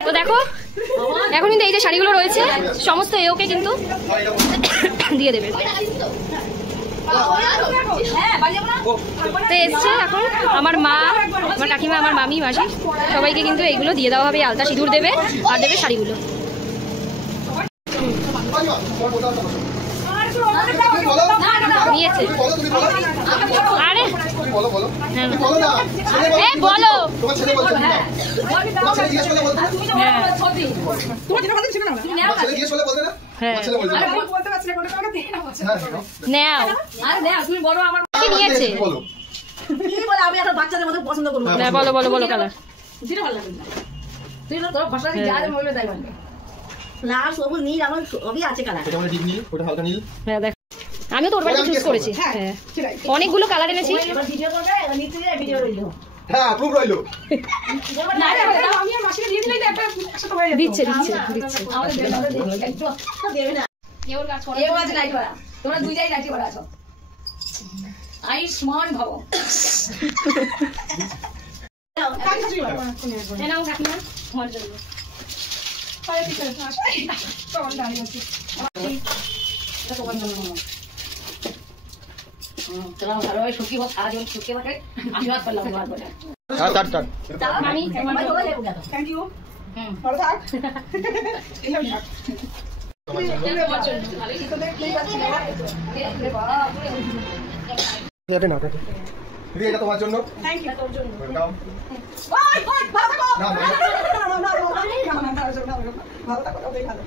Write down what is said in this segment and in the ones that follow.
তো দেখো এখন কিন্তু এই যে শাড়িগুলো রয়েছে সমস্ত এওকে কিন্তু দিয়ে দেবে। তো এসছে এখন আমার মা, আমার কাকিমা, আমার মামি, মাসি সবাইকে কিন্তু এইগুলো দিয়ে দেওয়া হবে। আলতা সিঁদুর দেবে আর দেবে শাড়িগুলো। নিয়েছে আরে বলো বলো নিয়েছে। বলো বলো বলো কালার আমিও তোর বাড়িতে চুজ করেছি। অনেকগুলো কালার এনেছি। দিচ্ছে দিচ্ছে দিচ্ছে। তোমরা দুই জায়গায় রাখি আছো আয়ুষ্মান ভব। তোমার ভালোভাবে সুখী হোক, সারা জীবন সুখী হোক, আশীর্বাদ করলাম তোমার বলে। Thank you. ভালো থাক। এটা তোমার জন্য। Thank you. তোর জন্য। ওয়েলকাম। ভালো থাকো। না না না না না না না ভালো থাকো। ভালো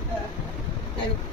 থাকো।